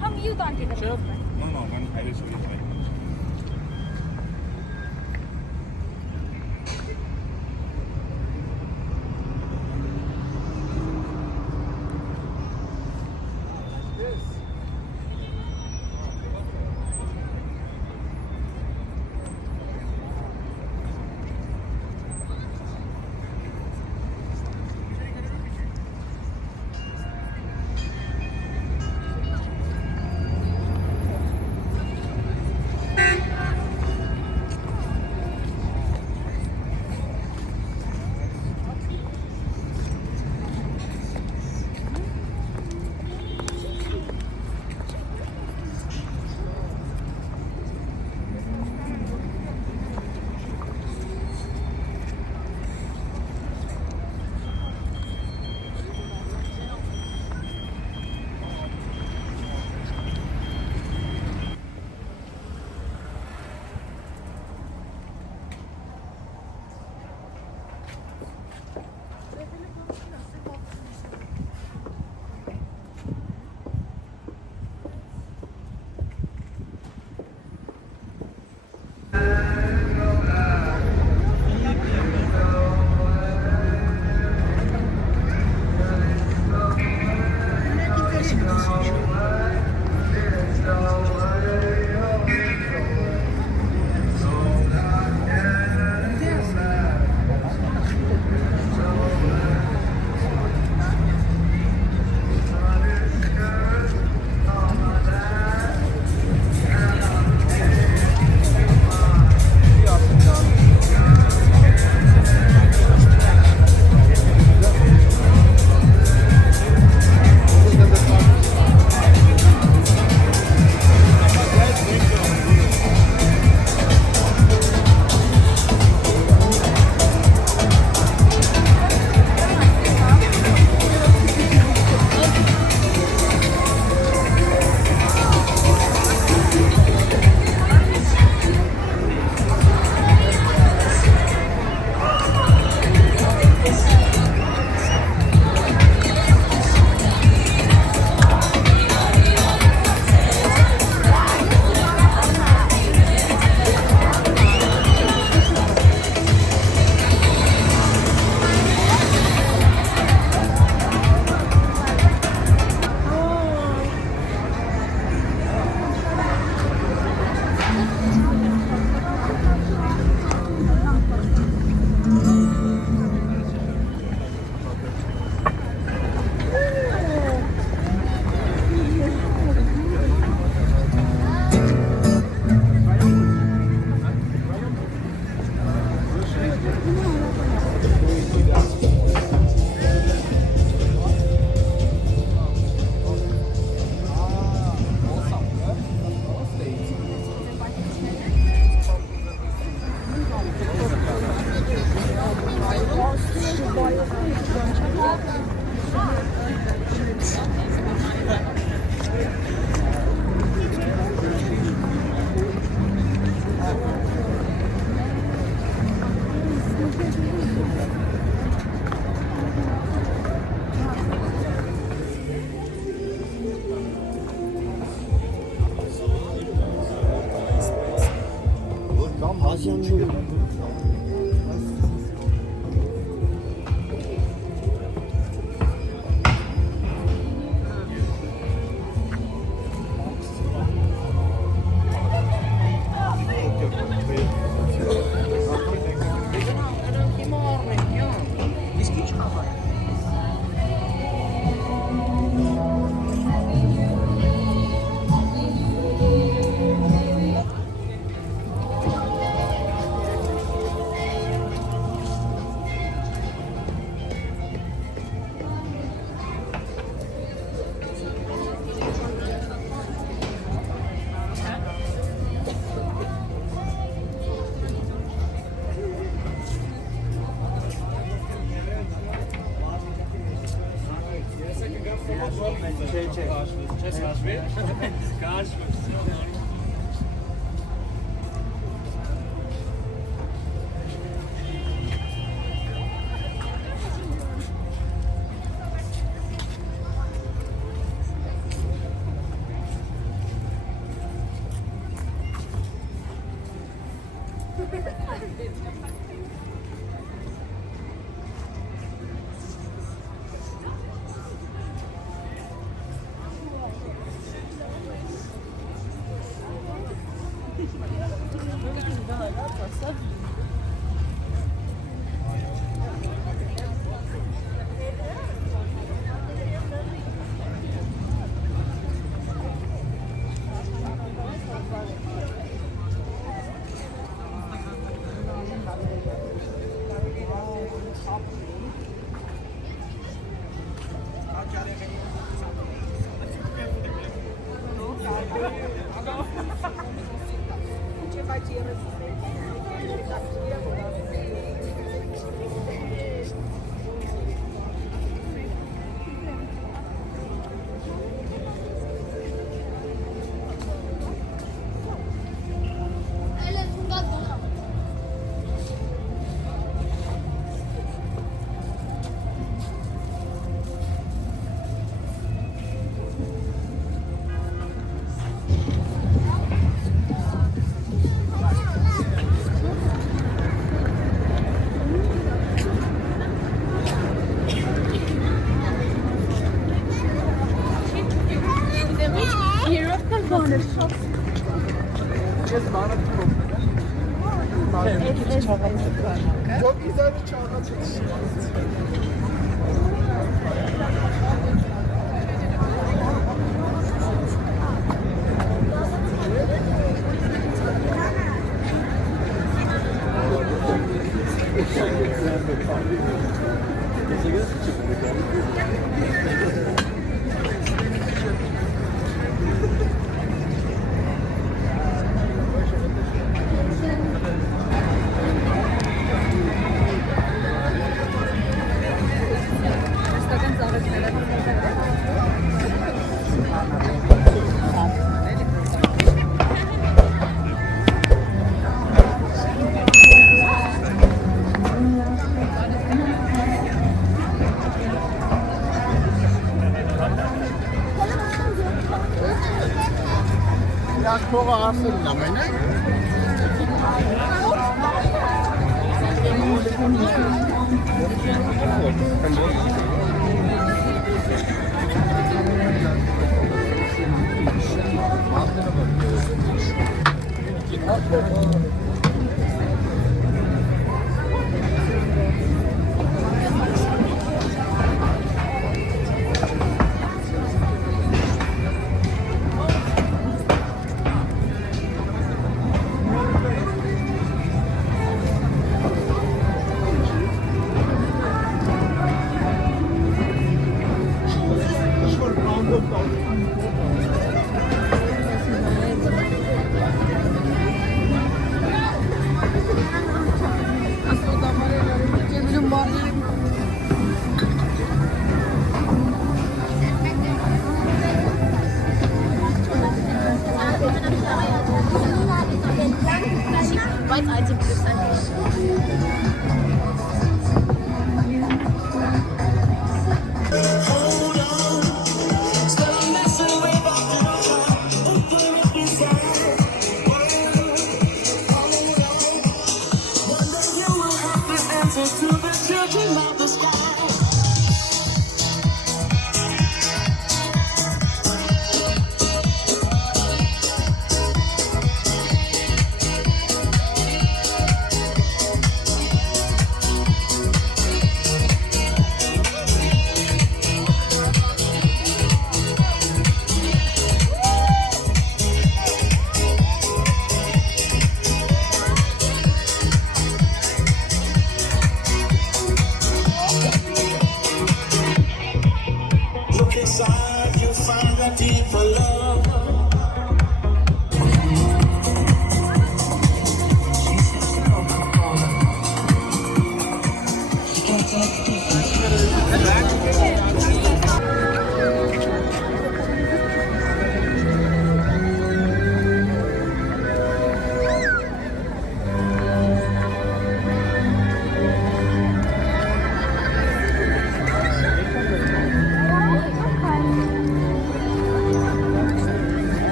Không yêu toàn chỉ là trước nó vẫn phải đi xử lý. Çok güzel bir çorba çeşidi. Biraz çok ağırsın ama ne?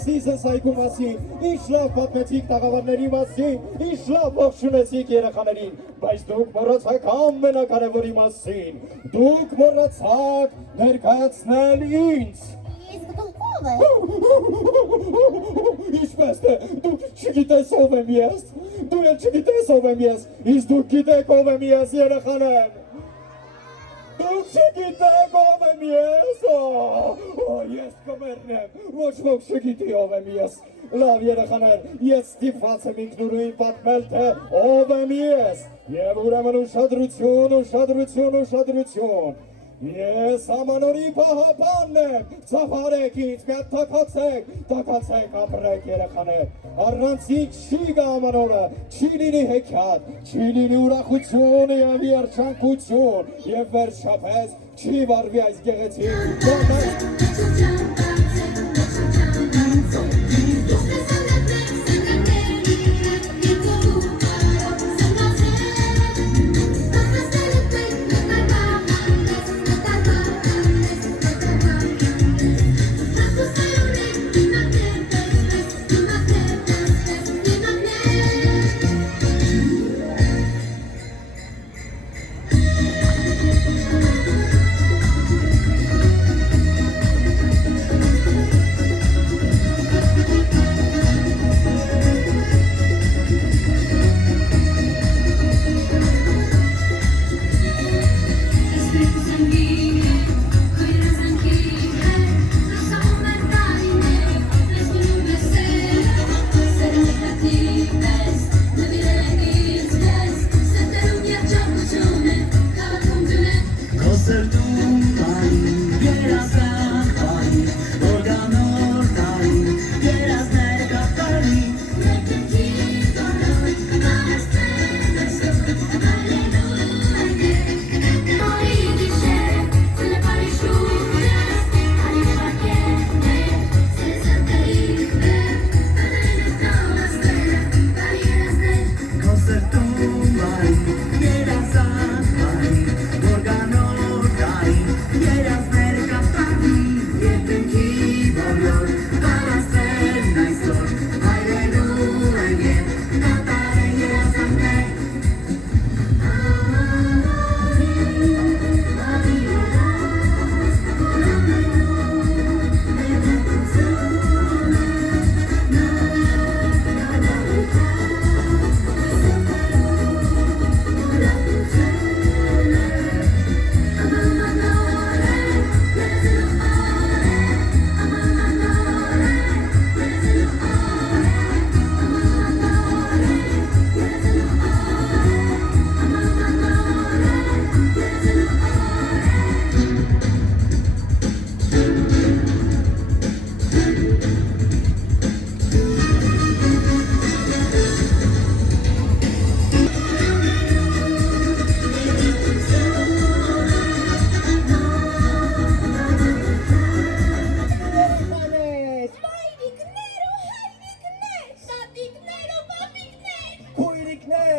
Seasons այգու մասին, ինչ լավ պատմեցիք տաղավարների մասին, ինչ լավ ողջունեցիք երեխաներին, բայց դուք մոռացաք ամենակարևորի մասին, դուք մոռացաք ներկայացնել ինձ։ Իսկ դուք ով եք։ Ինչպես թե դուք չգիտես ով եմ ես, դու էլ չգիտես ով եմ ես, իսկ դուք գիտեք ով եմ ես երեխաներ։ Դուք չգիտեք ով եմ ես, ես կմեռնեմ, ոչ ոք չգիտի ով եմ ես, լավ երեխաներ, ես ստիպված եմ ինքնուրույն պատմել, թե ով եմ ես, և ուրեմն ուշադրություն, ես ամանորի պահապանն եմ, ծավարեք ինձ, միատ տակացեք ապրեք երեխաներ, առանցիկ չի գա ամանորը, չի լինի հեքիաթ, չի լինի ուրախություն և երջանկություն, և վերջապես չի վարվի այս գեղեցիկ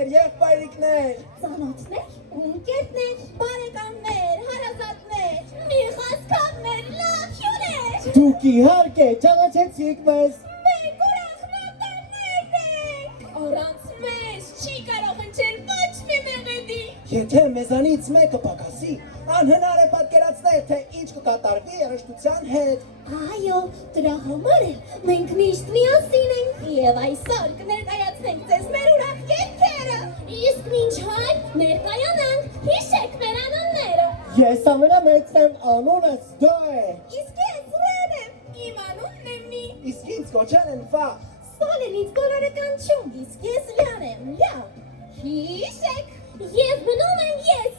Ընկերներ, եղբայրիկներ։ Ծանոթներ, ունկերներ, բարեկամներ, հարազատներ, մի խոսքովներ, լավ հյուրեր։ Դուք իհարկե ճանաչեցիք մեզ։ Մենք ուրախնատարներն ենք։ Առանց մեզ չի կարող ընչել ոչ մի մեղեդի։ Եթե մեզանից մեկը պակասի, անհնար է պատկերացնել, թե ինչ կկատարվի երաժշտության հետ։ Այո, դրա համար էլ մենք միշտ միասին ենք եւ այսօր կներկայացնենք ձեզ մեր ուրախ երգերը։ Իսկ մինչ հայ ներկայանանք, հիշեք մեր անունները։ Ես ամենամեծն եմ, անունս դո է։ Իսկ ես Ռեն եմ, իմ անունն է Մի։ Իսկ ինձ կոչել են Վա։ Սոլեն ինձ բոլորը կանչում, իսկ ես Լյան եմ, Լյա։ Հիշեք, եւ մնում եմ ես,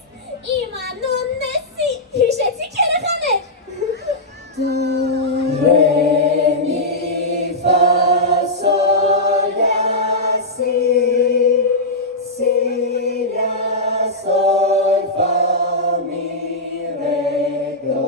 իմ անունն է Սի։ Հիշեցիք երեխաներ։ Re, mi, fa, sol, la, si, si, la, sol, fa, mi, re, do։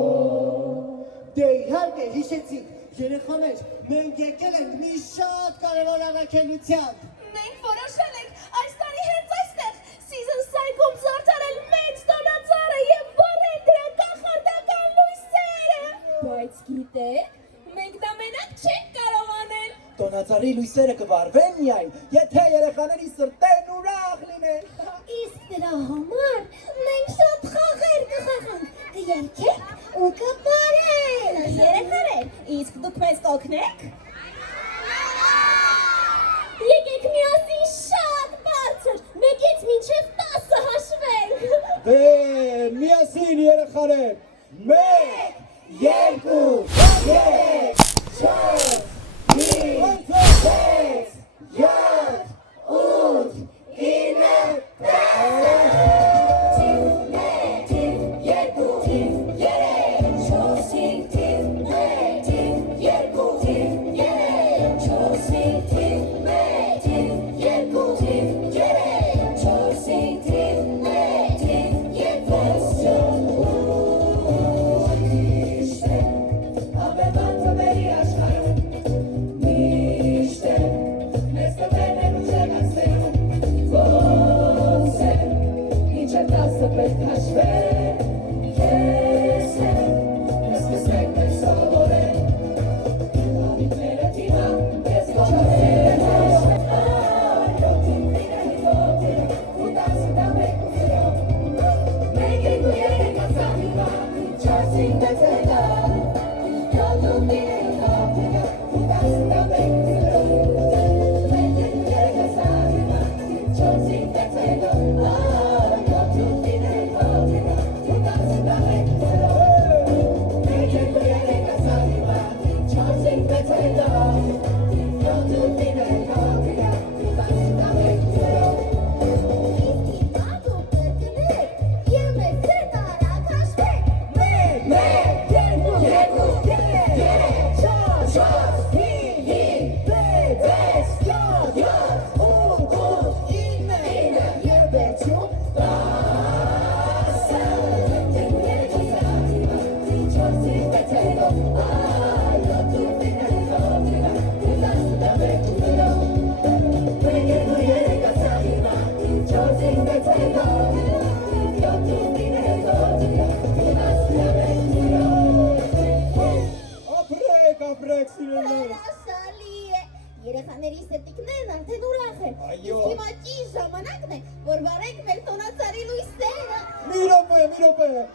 Դե իհարկե հիշեցիք, երեխաներ, մենք եկել ենք մի շատ կարևոր առաքելության։ Մենք որոշել ենք այս տարի հենց այստեղ Season Cycle-ում զարդարել մեծ տոնածառը եւ վառել դրա կախարդական լույսերը։ Բայց գիտեք, մենք դա մենակ չենք կարող անել։ Տոնածառի լույսերը կվառվեն միայն, եթե երեխաների սրտերն ուրախ լինեն։ Իսկ դրա համար մենք շատ խաղեր կխաղանք, կերգենք ու կպարենք։ Երեխաներ, իսկ դուք մեզ կօգնեք։ Եկեք միասին շատ բարձր, մեկից մինչև 10 հաշվենք։ Դե, միասին երեխաներ, 1, 2, 3, 4, 5, 6, 7, 8,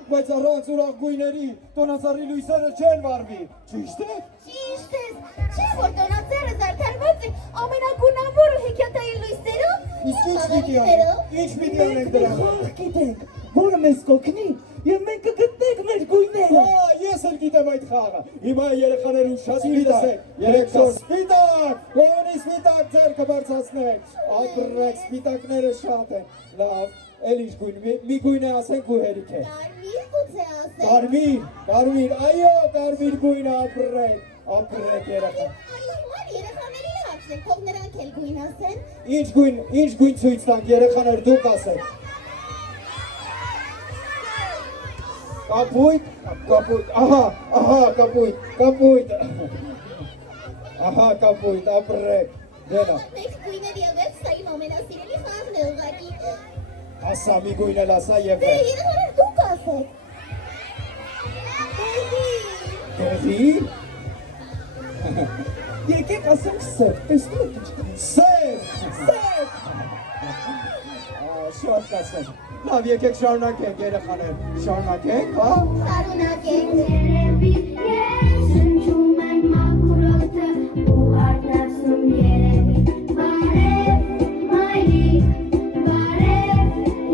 բայց առանց ուրախ գույների տոնածառի լույսերը չեն վառվի, ճիշտ է։ Ճիշտ ես, չէ որ տոնածառը զարդարված է ամենագունավոր ու հեքիաթային լույսերով։ Իսկ ինչ պիտի անենք դրա համար։ Գիտենք, որը մեզ կօգնի եւ մենք կգտնենք մեր գույները։ Ես էլ գիտեմ այդ խաղը։ Հիմա երեխաներուն շատ լսեք։ 3-4 սպիտակ, ողնի սպիտակ ձեռքը բարձրացնեք։ Ապրեք, սպիտակները շատ են։ Լավ, էլ ինչ գույն, մի գույն է ասենք ու հերիք է։ Կարմիր գուցե ասենք։ Կարմիր, այո, կարմիր գույնը ապրեք երեխա։ Այո, հիմա երեխաներին հարցնենք, թող նրանք էլ գույն ասեն։ Ինչ գույն ցույց տանք երեխաներ, դուք ասեք։ Կապույտ, ահա, կապույտ, ահա, կապույտ, ապրեք, դենա։ Մեկ գույների ավեց սա իմ ամենասիրելի խաղն է ուղղակի։ Ասա մի գույն էլ ասա եւ Դե երեխաներ դուք ասեք։ Տեղի Եկեք ասենք սև, տեսնում եք ինչ կան։ Սև Շոտ կասեմ Լավ եկեք շարունակենք երեխաներ Շարունակենք հա Շարունակենք երևի ես հնչում ենք մաքուրոթը ու արտնասում երևի բարև մայրիկ բարև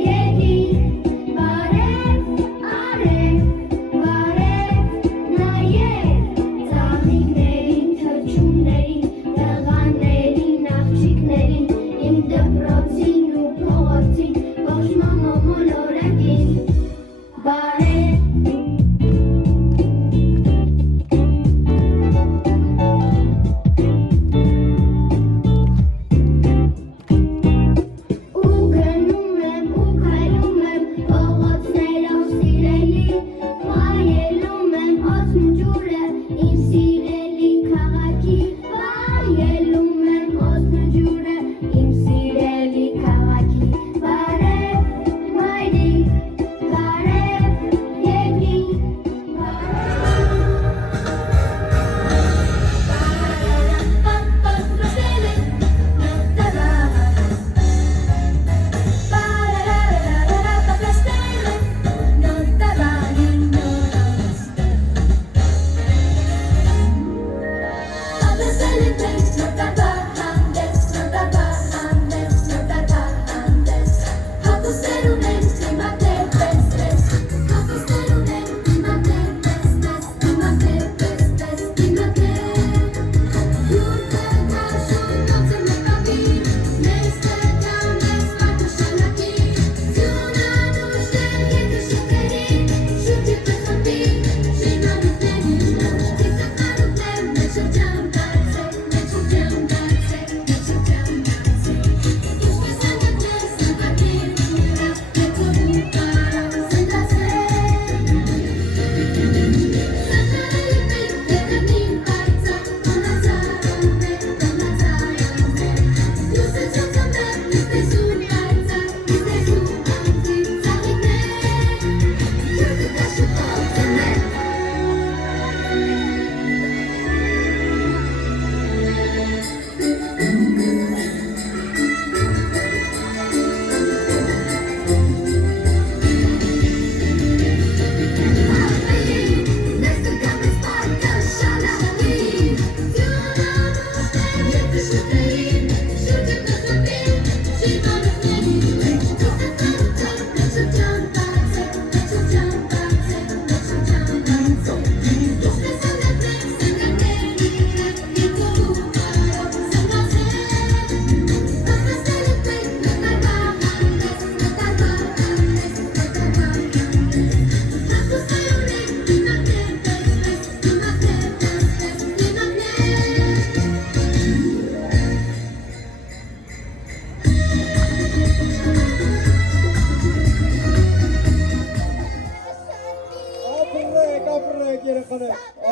եկիկ բարև արև բարև նայեք ծաղիկներին թրջուններին տղաներին աղջիկներին իմ դպրոցին ու փողոցին ողջ մամա մոլորակին բարև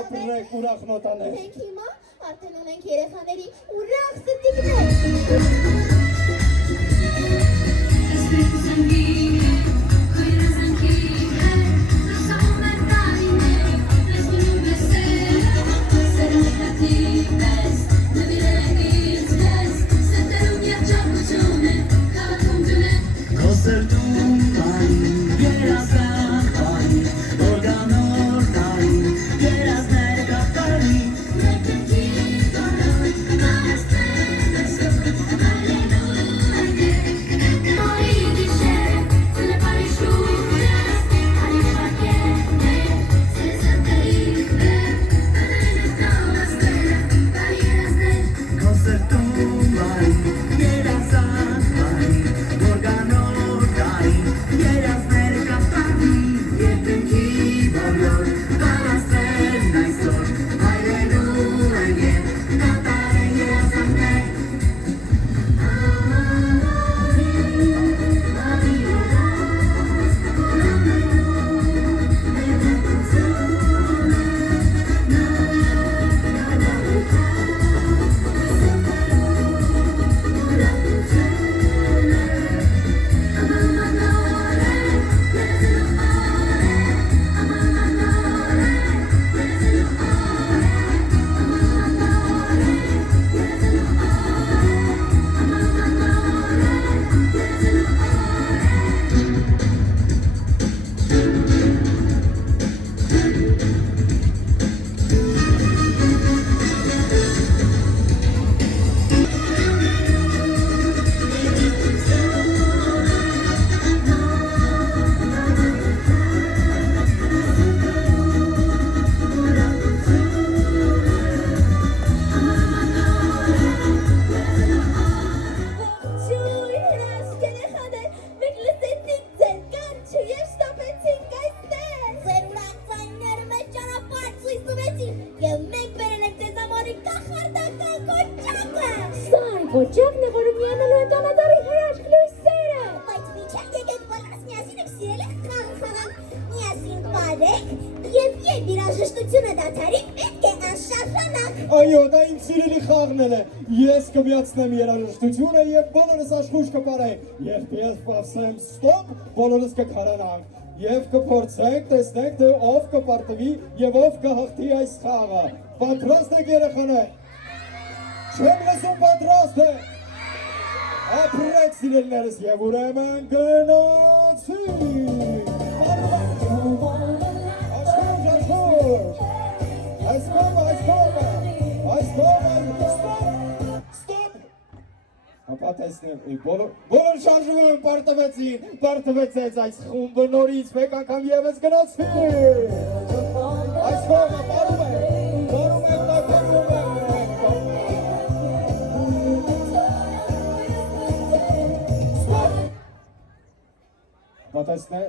ապրեք ուրախ նոտաներ։ Մենք հիմա արդեն ունենք երեխաների ուրախ ստիքներ։ Thank you. Երաժշտությունը դադարի պետք է անշարժանակ։ Այո, դա իմ սիրելի խաղն է։ Ես կմիացնեմ երաժշտությունը եւ բոլորս աշխույժ կպարենք։ Երբ ես ասեմ ստոպ, բոլորս կքարանանք եւ կփորձենք տեսնենք թե ով կպարտվի եւ ով կհաղթի այս խաղը։ Պատրաստ եք երեխաներ։ Չեմ լսում պատրաստ եք։ Ապրեք սիրելիներս եւ ուրեմն գնացինք։ Ապա տեսնեմ, բոլոր շարժում եմ պարտվեցեց այս խումբը նորից մեկ անգամ ևս գնացին։ Այս կողմը պարում եմ, տակարում եմ։ Ապա տեսնեմ,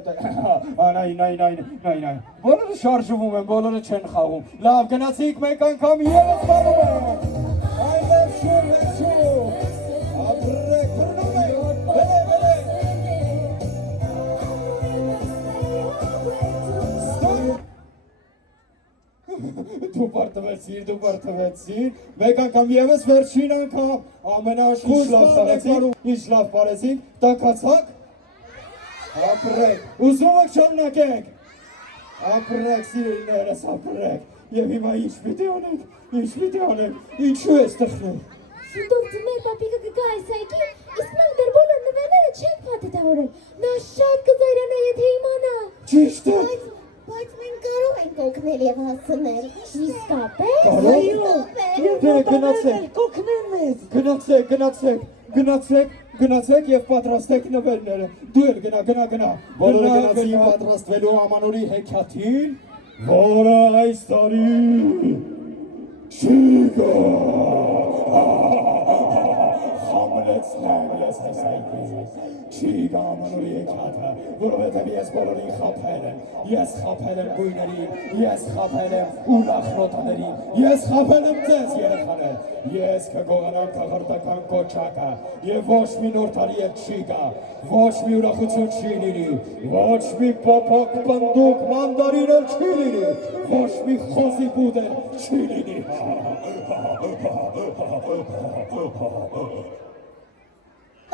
նայն, բոլորը շարժվում են, բոլորը չեն խաղում։ Լավ, գնացիք մեկ անգամ ևս պարում եմ։ Այլև շում, ապրեք, թրնում եք, բլե։ Դու պարտվեցիր, մեկ անգամ ևս վերջին անգամ, ամենաշխույժ ինչ լավ պարեցինք, տակացակ, ապրեք, ուզում եք շարունակեք, ապրեք սիրելիներս, ապրեք, և հիմա ինչ պիտի անենք, ինչու ես տխրում։ Շուտով ձմեր պապիկը կգա այս այգի, իսկ մենք դեռ բոլոր նվերները չենք փաթեթավորել, նա շատ կզայրանա եթե իմանա։ Ճիշտ է։ Բայց մենք կարող ենք օգնել և հասցնել։ Իսկապես։ Գնացեք և պատրաստեք նվերները, դու էլ գնա, բոլորը գնացին պատրաստվելու ամանորի հեքիաթին, որը այս տարի չի գա, խամլեցնեմ ես այս այգի, չի գա ամանորի հեքիաթը, որովհետև ես բոլորին ես խաբել եմ գույներին, ես խաբել եմ ուրախնոտաներին, ես խաբել եմ ձեզ երեխաներ, ես կգողանամ թաղարտական կոչակը և ոչ մի նոր տարի էլ չի գա, ոչ մի ուրախություն չի լինի, ոչ մի պոպոկ պնդուկ մանդարին էլ չի լինի, ոչ մի խոզի բուդ էլ չի լինի։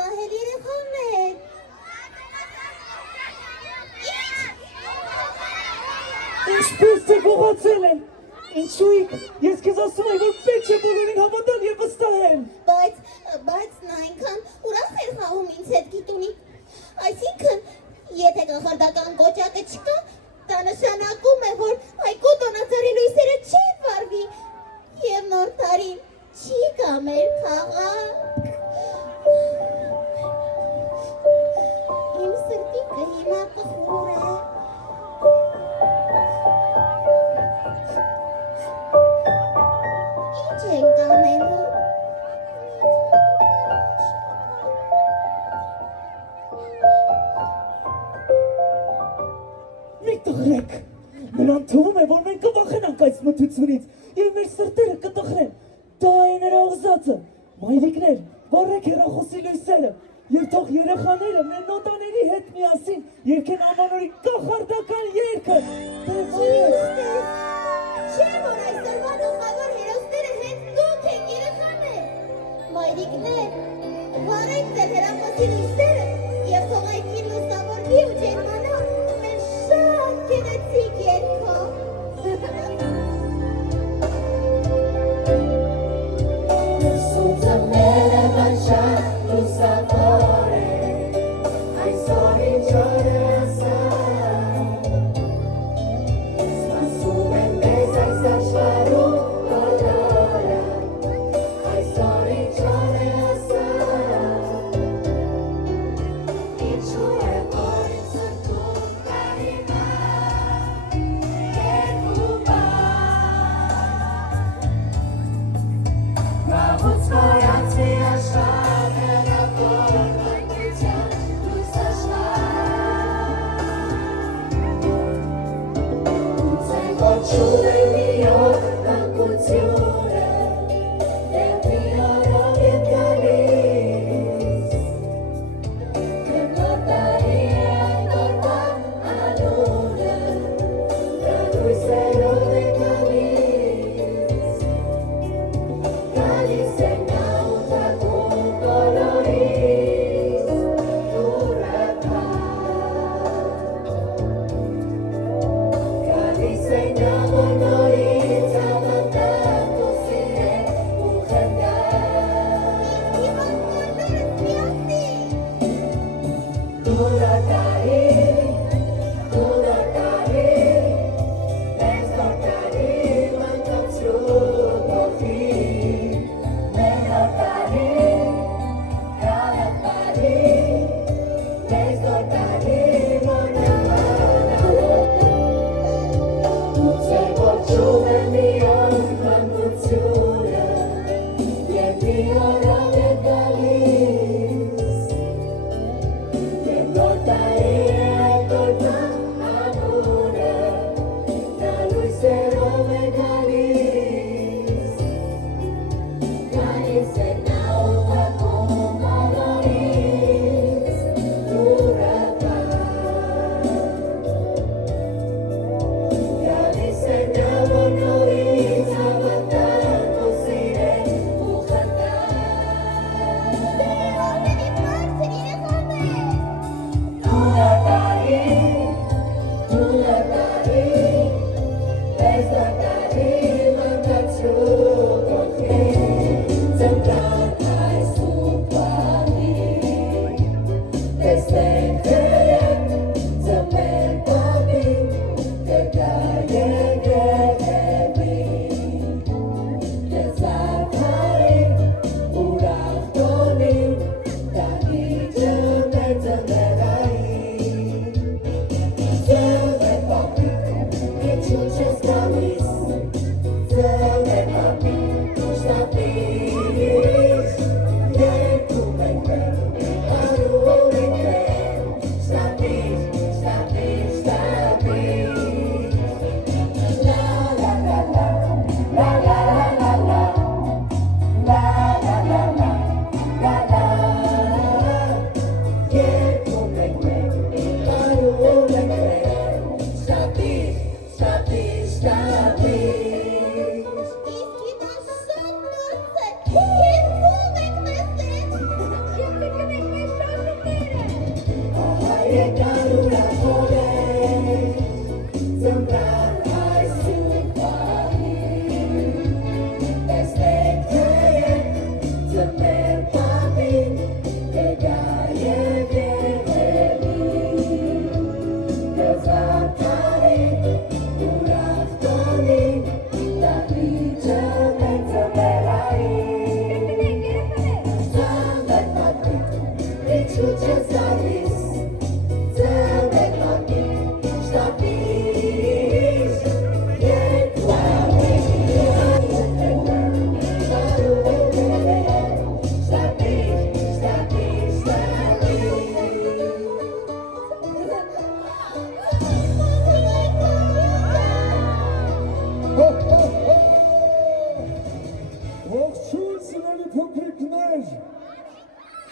Պահել երեխաներ։ Ինչպես թե գողացել են, ինչույք, ես քեզ ասում եմ, որ պետք է բոլորին հավատալ և վստահել։ Բայց նա այնքան ուրախ էր խաղում ինձ հետ գիտունի, այսինքն, եթե կախարդական կոճակը չկա, դա նշանակում է, որ այգու տոնածառի լույսերը չի վարվի և նոր տարին չի գա մեր քաղաք։ Իմ սրտիկը հիմա կխուր է։ Ինչ ենք անելու։ Մի տղրեք, նրան թվում է, որ մենք կվախենանք այս մթությունից և մեր սրտերը կտխրեն, դա է նրա ուզածը, մայրիկներ, վառեք հեռախոսի լույսերը և թող երեխաները մեր նոտաների հետ միասին երգեն ամանորի կախարդական երգը, Չէ, որ այսօրվա գլխավոր հերոսները հենց դուք եք երեխաներ, մայրիկներ, վառեք ձեր հեռախոսի լույսերը և թող այգին լուսավորվի ու ջերմանա մեր շատ գեղեցիկ երգով։ It's my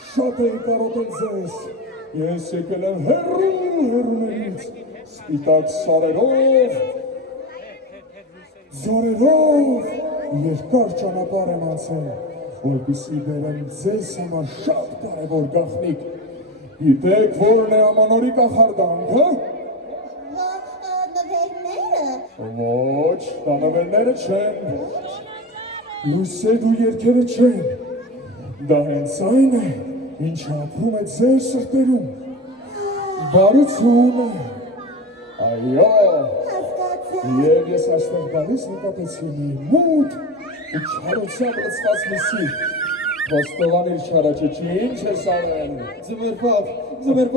Շատ էի կարոտել ձեզ, ես եկել եմ հեռուներից, սպիտակ սարերով, ձորերով, երկար ճանապարհ եմ անցել, որպեսզի բերեմ ձեզ համար շատ կարևոր գաղտնիք, գիտեք որն է ամանորի կախարդանքը? Ոչ, դա նվերները չեն, լույսերն ու երգերը չեն, դա հենց այն է, ինչը ապրում է ձեր սրտերում, բարությունը, այո, և ես այստեղ գալիս նկատեցի մի մութ ու չարությամբ լցված մի սիրտ, խոստովանիր չարաճճի, ինչ ես արել։ Ձմեր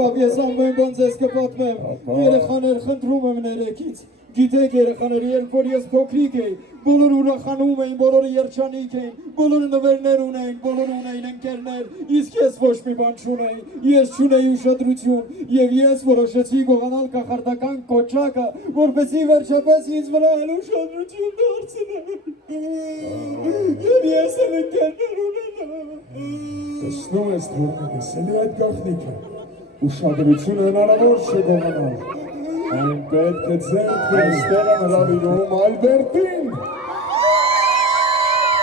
պապ, ես ամեն բան ձեզ կպատմեմ, երեխաներ խնդրում եմ ներեքից, գիտեք երեխաներ, երբ որ ես փոքրիկ էի, բոլորը ուրախանում էին, բոլորը երջանիկ էին, բոլորը նվերներ ունեին, բոլորը ունեին ընկերներ, իսկ ես ոչ մի բան չունեի, ես չունեի ուշադրություն, և ես որոշեցի գողանալ կախարդական կոճակը, որպեսզի վերջապես ինձ վրա էլ ուշադրություն դարձնեմ, և ես էլ ընկերներ ունենամ։ Տեսնում ես թորնիկս, էլի այդ գաղտնիքը, ուշադրությունը հնարավոր չէ գողանալ, այն պետք է ձեռք այստեղ եմ հրավիրում Ալբերտին,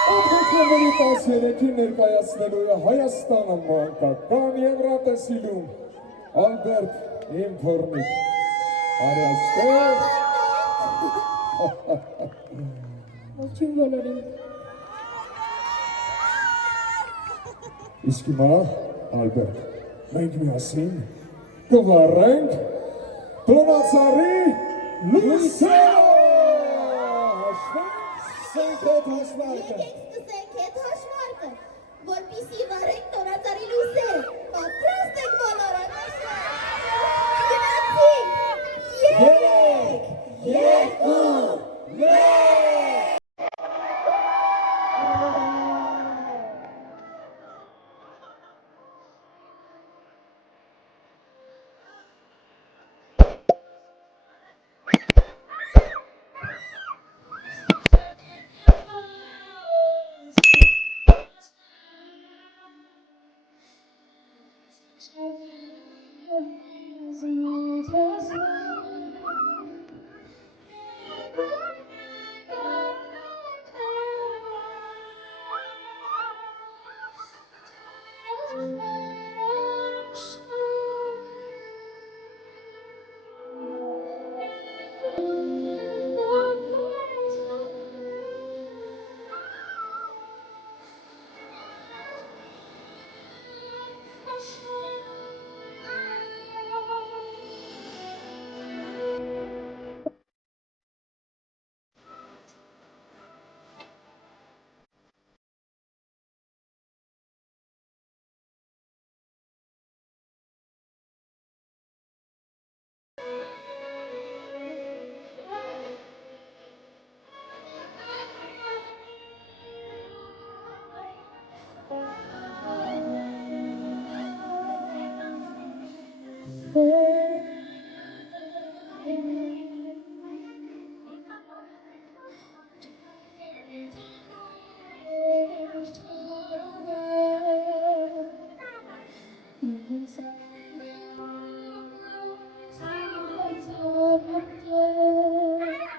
Աբրեքամերի 13-ին ներկայացնելու է Հայաստանը մանկական Եվրատեսիլում, Ալբերտ, իմ թորնիկ, արի այստեղ, Ողջույն բոլորին։ իսկ հիմա, Ալբերտ, մենք միասին կվառենք տնացարի լույսերը։ Հաշվենք այդ հաշվարկը։ Եկեք սկսենք այդ հաշվարկը, որպեսզի վարենք տոնածարի լույսերը։ Պատրաստ եք բոլորը։ Գնացինք։ 3, 2, 1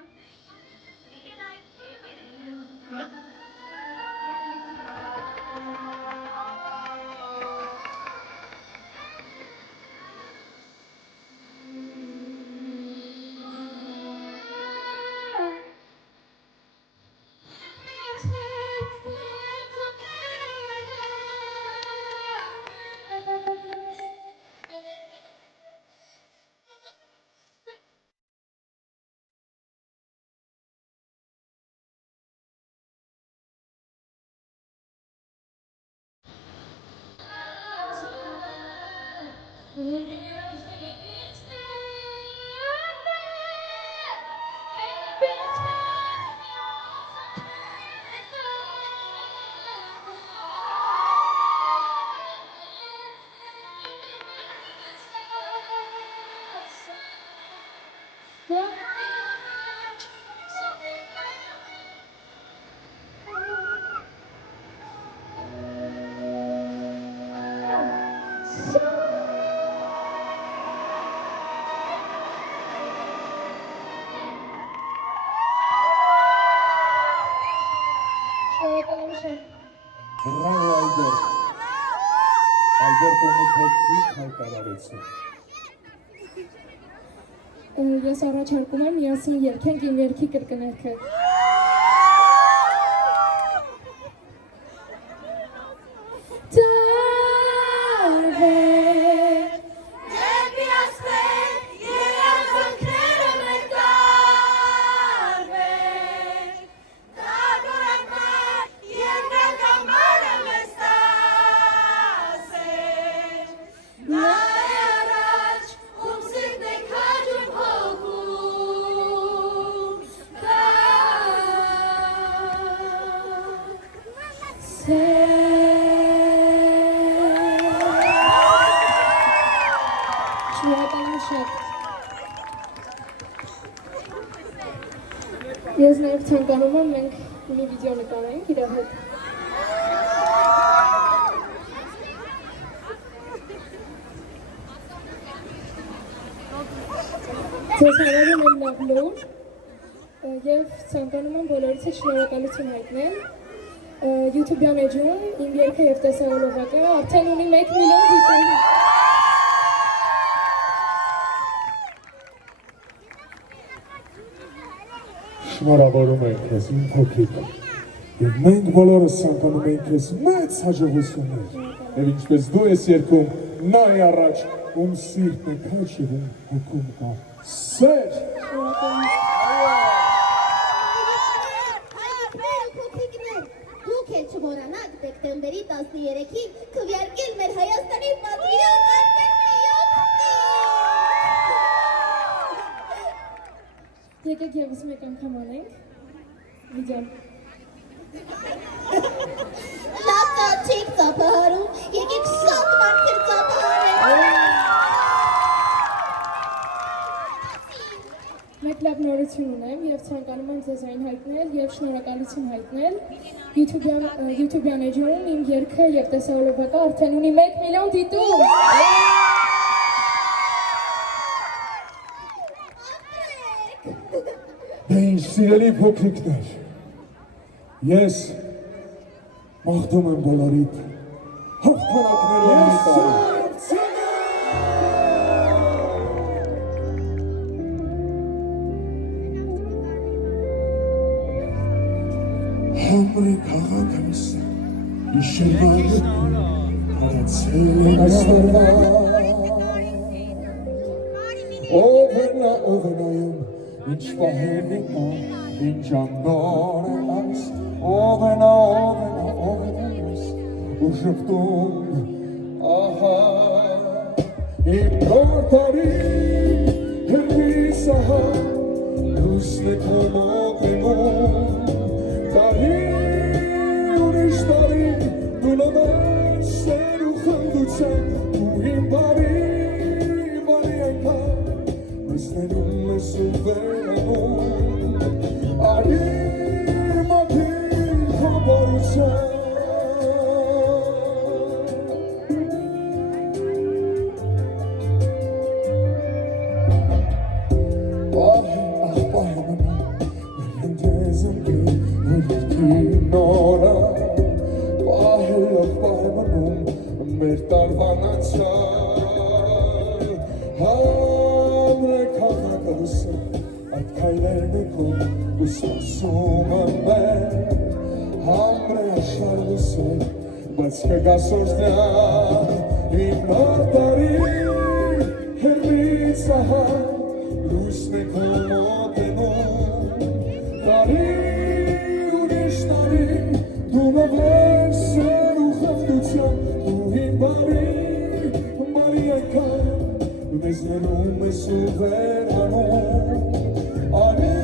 Bravo Ayder. Ayder կոմուտվեցի հայտարարեցին։ Ես առաջարկում եմ միասին երգենք իմ երգի կրկներքը։ Ես նաև ցանկանում եմ մենք մի վիդեո նկարենք իրար հետ։ Ձեզ հարարում եմ լավ լուր և ցանկանում եմ բոլորից հետ շնորհակալություն հայտնել։ YouTube-յան էջում իմ երգը և տեսահոլովակը արդեն ունի 1 միլիոն դիտում։ Շնորհավորում ենք քեզ, իմ փոքրիկ։ Եվ մենք բոլորս ցանկանում ենք քեզ մեծ հաջողություններ։ Եվ ինչպես դու ես երգում, նայ առաջ ում սիրտը քաչվում հոգում կա սեր Դուք էլ չմոռանաք դեկտեմբերի 13-ին քվեարկել մեր Հայաստանի պատվիրակ Եկեք եւս մեկ անգամ անենք վիդեոն Լավ չեք ծափահարում, եկեք շատ մարդեր ծափահարենք Մեկ լավ նորություն ունեմ եւ ցանկանում եմ ձեզ այն հայտնել եւ շնորհակալություն հայտնել YouTube-յան էջում իմ երգը եւ տեսահոլովակը արդեն ունի 1 միլիոն դիտում Ինչ սիրելի փոքրիկներ, ես մաղթում եմ բոլորիդ հաղթանակներով մի տարի։ Համրի քաղաքս իշերվան հարացել այսվարվա Ով է նայում Ինչ պահել ինա, ինչ անգար է այս, ով է նա այս, ու շպտում, ահա, իմ նոր տարի, հրվիս ահա, լուսն է քո մոտենում, տարի, ուրիշ տարի, դու նամեն սեր ու խնդության, դու իմ բարի այնքան, Մեսներում ես ու վերանում, արիր մատին խաբարության Պահի մնում, մեր հնդեզ ընկի, որ իրքի նորա Պահի մնում, մեր տարվանացյալ Համրե քաղաքալուսը, այդ քայլերն եկում ու սպասում եմ մեր Համրե աշխարհլուսը, բայց կգաս օրհնյալ իմ նոր տարի հեռվից ահա լույսն է քո մոտենում Տարի ուրիշ տարի դու նվեր սեր ու խղճության դու իմ բարի այնքան Մեսներում ես ու վերանում Արի